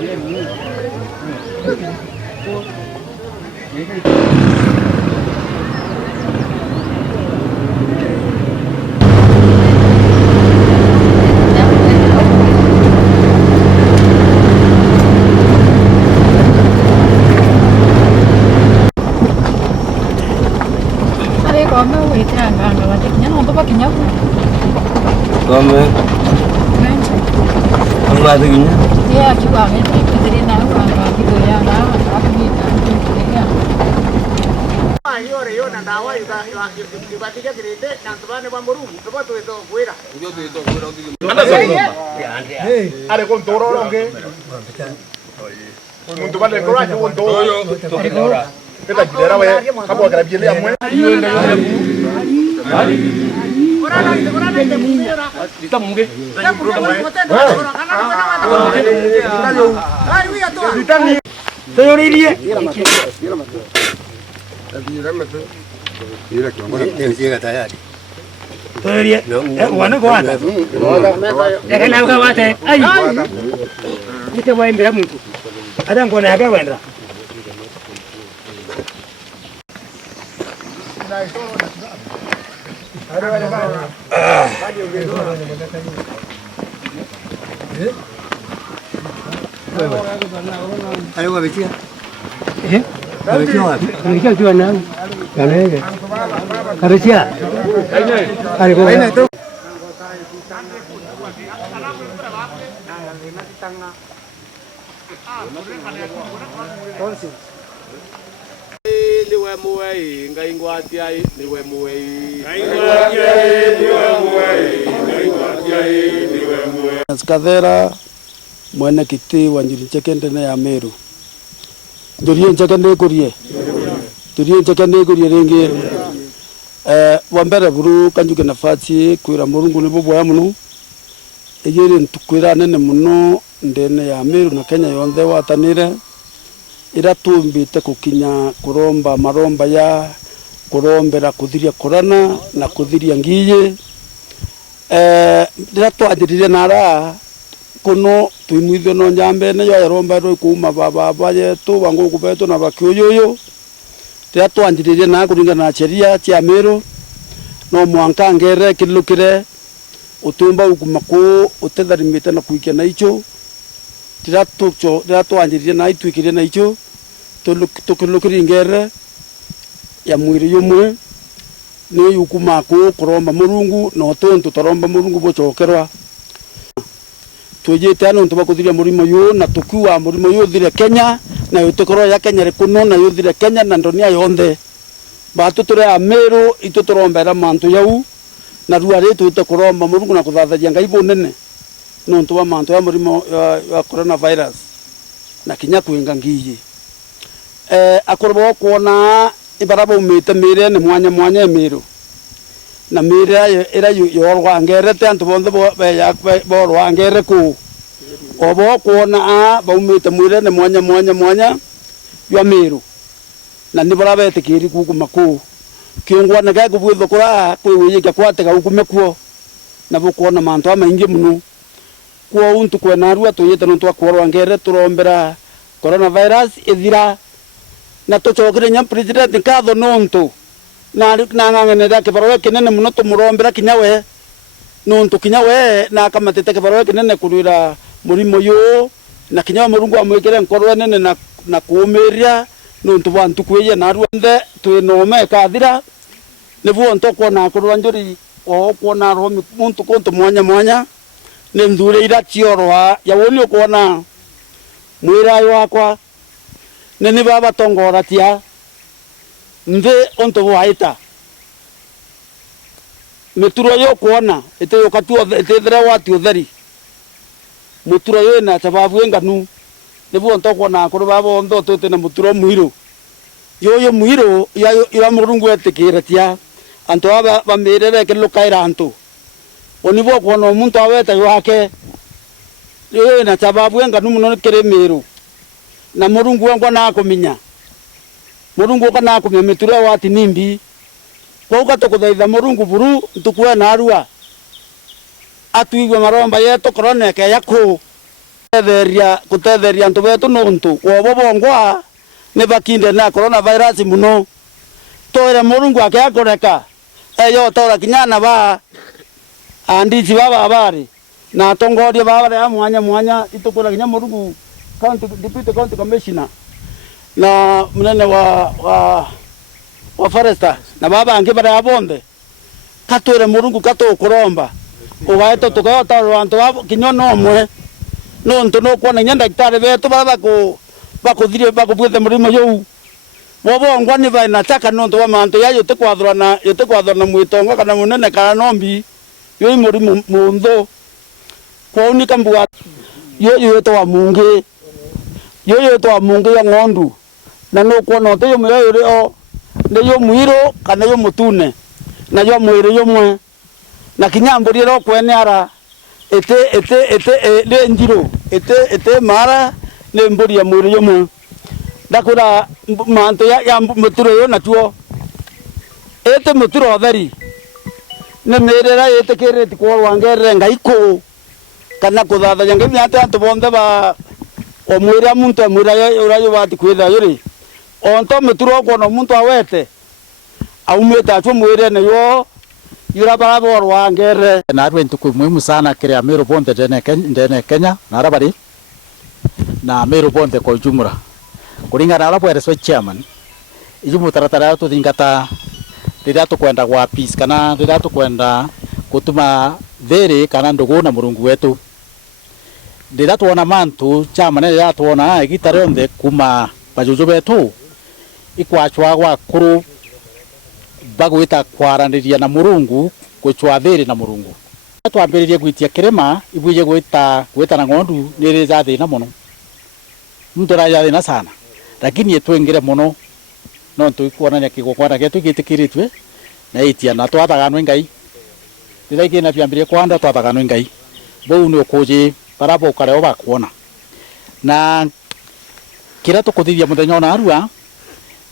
Come không là gì nhá. Iya, juga ini Kuthiria na uang gitu ya, nah, kami Kuthiria. Yo nandawa ibatiga grede nantubane bamburu coba tu itu fuera. Yo tu itu fuera uti. Anda solo. Are con toro longe. Untuk balik keluar con toro. Kita jera we kamu agak beli amu. Orang itu kita mungkin. Ayo apa bici? Apa bici apa? Bici tu mana? Kan ni. Apa bici? Ayo kau. Niwe muwei ngai ngwatiai niwe muwei Kathera mwene kiti wa Njuri Ncheke ndene ya Meru. Njuri Ncheke ndikurie. Njuri Ncheke ndikurie ringi. Wa mbere buru kanjuke nafasi kwira Murungu nibo boya muno. Ejeri ntukwira nene muno ndene ya Meru na Kenya yonthe watanire. Ira tumbite kukinya kuromba maromba ya kurombera Kuthiria korana na Kuthiria ngiye. Ira twanjirire nara kuno tuimwithio no Nyambene yo yaromba ro kuma baba yetu wangu kubeto na bakyoyo. Ira twanjirire na kuringana na sheria cia Meru no mwanka ngere kilukire utumba ukumaku utetharimite na kuikia na icho. Tira twanjirire na itwikire na icho tukilukiri ngere ya mwiri yumwe ni yukumaku kuromba Murungu no tontu toromba Murungu bochokerwa tujite ano ntuba Kuthiria murimo yu na tukiwa murimo yu thire Kenya na yutukoro ya Kenya rikuno na yuthire Kenya na ndonia yonthe batu turi a Meru itu turombera mantu yau na ruari tuite kuromba Murungu na kuthatharia ngai bunene no ntuba mantu ya murimo wa coronavirus na kinya kuinga ngiyi akorwo kuona ibaraba umite mire ni mwanya Meru na mire ira yorwa ngerete antu bonthe bo rwangere ku obo kuona baumite mwire ni mwanya ya Meru na ni baraba etikiri kuguma ku Kigongwana ga kubwitho kura kwiyika kwatega ukume kuo na bukuona mantu amaingi muno kwa untu kwena rua tuyite no twakorwa ngere turombera coronavirus ithira na tuchokire nya president katho nontu na ngangenera kibarua kinene muno tumurombera kinyawe nontu kinyawe na kamatete kibarua kinene kurira murimo yu na kinyawe Murungu amwikire nkorwe nene na kuumiria nontu bantu kwiye na rua nthe twinome kathira nibuo ntokona kurwa Njuri o kuona romi muntu kuntu mwanya ni mthure ira ciorwa ya woni ukuona mwira wakwa neni baba tongora tia nde onto waita meturo yo kuona ite yokatuo ite thera wati utheri muturo yo na sababu enganu nibuo ntokona kuru baba ndo tote na muturo muiro yo muiro ya Murungu etikire tia anto aba bamirere ke lukaira anto onibo kuona muntu aweta yake yo na sababu enganu muno kire Meru na Murungu wangu na kuminya Murungu kana kumya mituro wati nimbi kwa ukatokuthaitha Murungu buru ntukue na arua atuigwe maromba yetu korone ke yaku kutetheria antu betu nuntu wobo bongwa ne bakinde na coronavirus muno toire murungu akiakoreka eyo tora kinyana ba andiji baba bari na tongoria baba ya mwanya itukura kinya murungu county deputy county commissioner na munene wa forester na baba ange bara abonde katoire murungu katokuromba ugaeto tukayota wantu kinyono omwe nonto no kuona nya daktari betu baba bakuthiria bakubwete murimo yu bobongwa ni baina taka nonto wa manto ya yote kwathorana mwitongo kana munene kana nombi yo murimo mundo kwaunika mbwa yo yeto wa mungi ya ngondu na no kuona to yo mwe o ne yo mwiro kana yo mutune na yo mwiro yo mwe na kinyamburi ro kwene ara ete lenjiro ete mara ne mburi ya mwiro yo mwe ndakura manto ya muturo yo natuo ete muturo thari ne merera ete kereti kwa wangere ngaiko kana kuthatha yange byate antu bonde ba omwira muntu amwira urayo bati kwitha yuri onto muturo kwa no muntu awete aumeta atu mwire ne yo yura bara bor wangere na arwe ntuku muhimu sana kire amero bonde ndene Kenya na arabari na amero bonde kwa ujumla kuringana na alapo so chairman ijumu taratara tu thingata rira tukwenda gwa peace kana rira tukwenda gutuma thiri kana ndugu na murungu wetu rira tuona mantu chairman rira tuona igitare onde kuma bajuju betu ikwachwa gwa Akuru bagwita kwaraniria na murungu kuchwa thiri na murungu twambiririe gwitia kirema ibuje gwita na ngondu niri za thina muno mtu raja thina sana lakini etwengire muno no tuikuonania Kigongwana getu gitikiritwe na itia na twathaganwe ngai rira igina byambirie kwanda twathaganwe ngai bau ni ukuje parabo kareo bakuona na kira tukuthithia muthenya ona arua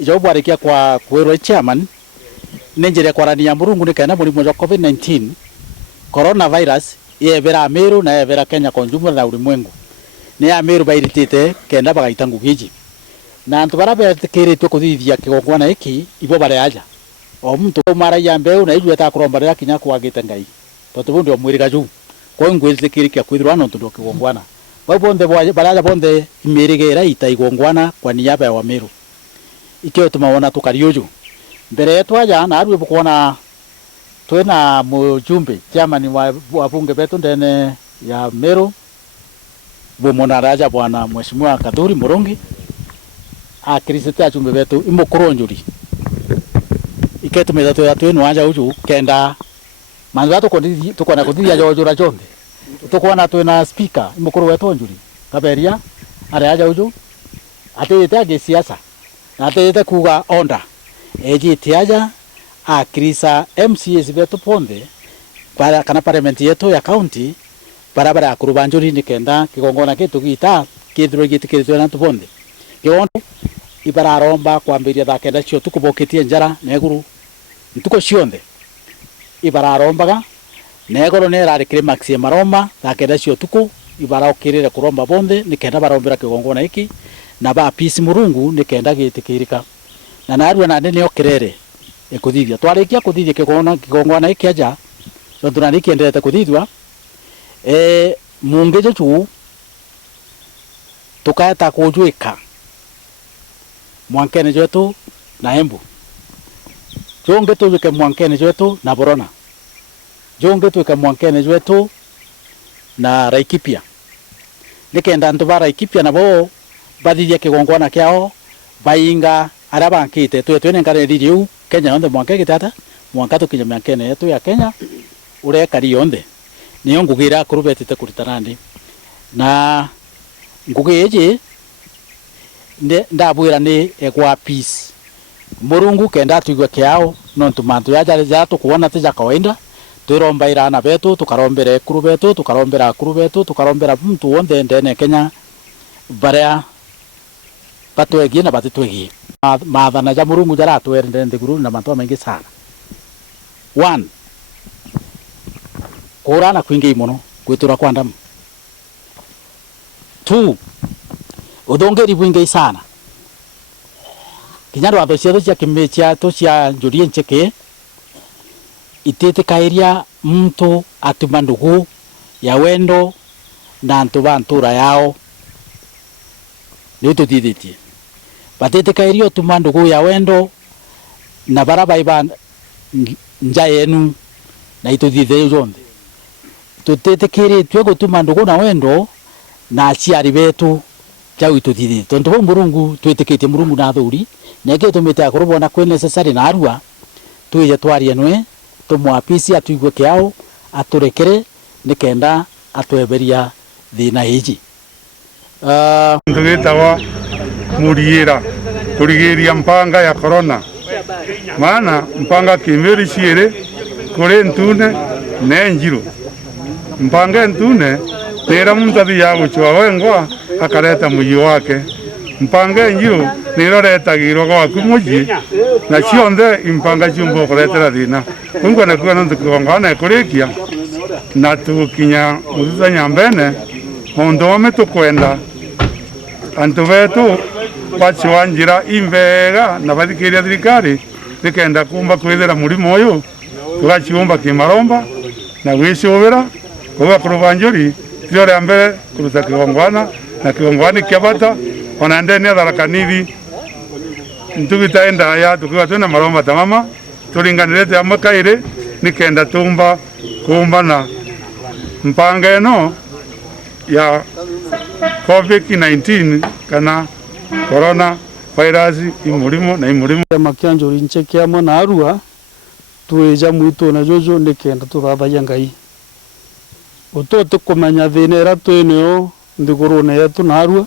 ijobo arikia kwa kwirwa chairman nenjere kwarania murungu ni kana murimo wa COVID-19 coronavirus yebera Ameru na yebera Kenya kwa jumla na ulimwengu ni Ameru bairitite kenda bagaita ngugiji na antu barabe tekeretwe kuthithia Kigongwana iki ibo bare aja o muntu mara ya mbeu na ibu ta kuromba kinya kwagite ngai toto ndio mwirika ju kwa ngwezi kiriki kwithirwa no ndo Kigongwana babonde baraja bonde imirigera ita Kigongwana kwa niaba ya Ameru ikio tumaona tukarioju mbere yetu aja na arwe bukuona twena mujumbe chairman wa bunge betu ndene ya Meru bomona raja bwana mheshimiwa Kadhuri Murungi akirisite ajumbe betu imukuru Njuri iketu medato ya twenu aja uju kenda manzato tukona kuthia jojura jonde tukona twena speaker imukuru wetu Njuri kaberia are aja uju atete age siasa na atete kuga onda eji tiaja akirisa MCS betu ponde para kana parliament yetu ya county barabara Akuru banjuri ni kenda Kigongwana ketu gita kidro gitikirito na tuponde kiwondo ibara romba kwambiria thakenda cio tukuboketie njara neguru ntuko cionde ibara rombaga negoro ne rari kire maxi maroma thakenda cio tuku ibara okirire kuromba bonde ni kenda barombera Kigongwana iki na ba peace murungu ni kenda gitikirika na narua na nene okirere ekuthithia twarikia kuthithia Kigongwana iki aja so tunani kiendelea kuthithwa mungeje tu tukaeta kujuika mwankene wetu na Embu jonge tujuke mwankene wetu na Borona jonge tujuke mwankene wetu na Laikipia nikenda ndu bara Laikipia nabo bathithia Kigongwana kiao bainga araba nkite twene ngare riu Kenya onde mwanke gitata mwanka tukinya mwankene yetu ya Kenya ure kari onde niyo ngugira kurubetite kuritanandi na ngugeje ndabwira ni egwa peace murungu kenda tuigwe kiao no ntumantu ya tukuona tija kawaida twiromba irana betu tukarombera Akuru betu tukarombera Akuru betu tukarombera mtu wonde ndene Kenya baria batwegie na batitwegie maathana ja murungu jara twende ndiguru na mantu maingi sana one kurana kwingi muno kwitura kwa ndamu tu udongeri bwingi sana kinyaro ado cia cia kimecha to cia Njuri Ncheke itete kairia mtu atuma ndugu ya wendo na antu bantura yao ni tutithitie batete kairia atuma ndugu ya wendo na baraba iban nja yenu na itutithie jonde tutete kiri twe gutuma ndugu na wendo na aciari betu jau itutithie tondu bo Murungu twitikitie Murungu na thuri neke tumite Akuru bona kwe necessary na arua tuije twarie nwe tumwapisi atuigwe kiao aturekere nikenda atweberia thina hiji ndugitawa muriira kurigiria mpanga ya corona maana mpanga kimiri ciire kuri ntune ne njiru mpanga ntune nira muntu athia guchwa wengwa akareta muyi wake mpanga njiru niroretagirwo gwaku muyi na cionthe impanga ciumbo kuretera thina kungu na kuona Kigongwana kurikia na tukinya muthuta Nyambene mundu wame tukwenda antu betu bachiwa njira imbega na bathikiria thirikari nikenda kumba kwithira murimo uyu tugachiumba kimaromba na gwicubira kuga kuruba Njuri tio ria mbere kuruta Kigongwana na Kigongwana kiabata ona ndene atharakanithii ntugita enda ya tukiwa twina maromba tamama turinganirete amwe kairi nikenda tumba kumbana mpanga ino ya COVID-19 kana corona virus imurimo na imurimo makia Njuri Ncheke amwe na arua tuija mwito na jojo nikenda tuthathaiya Ngai utote kumenya thina ira twinio nthigurune yetu na arua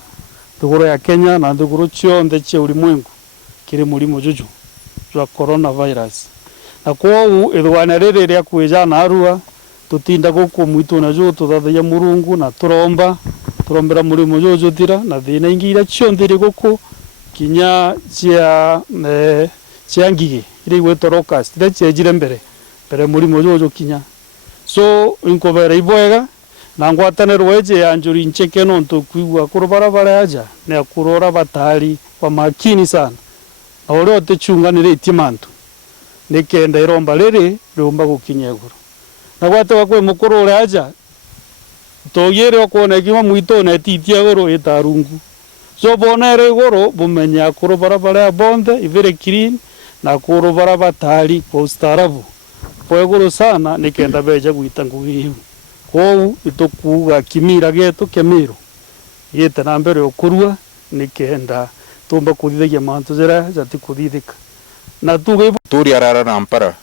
thiguru ya Kenya na thiguru cionthe cia ulimwengu kiri murimo jojo jwa coronavirus na kwou ithwana riri ria kwija na arua tutinda guku mwito na jojo tuthathaiya Murungu na turombera murimo jojo thira na thina ingi ira cionthe ri guku kinya cia ngigi iri gwetoroka stile cia mbere murimo jojo kinya so inkobera ibwega na ngwataniro eje ya Njuri Ncheke no ntukuigwa kurubarabara aja na kurora batari kwa makini sana na ore otechunganire mantu nikenda iromba riri rumba gukinya iguru na gwate kwe mukuru ore aja togire okona kima mwito na titia iguru itarungu so bonere iguru bumenya kurubarabara bonde ivere clean na kurubara batari kwa ustarabu pweguru sana nikenda beja gwita ngugiu kwou itukuga kimira getu kemiro yete na mbere okurua nikenda tumba kuthithagia mantu zera jati kuthithika na tuge turi arara na mpara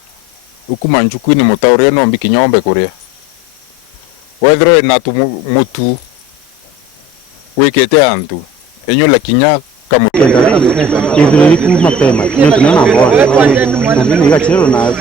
ukuma njukwini mutaure no mbiki nyombe kuria wethro na tu mutu wikete antu enyola kinya kama idhuri ku mapema ndio tunaona bora na mimi nikachero na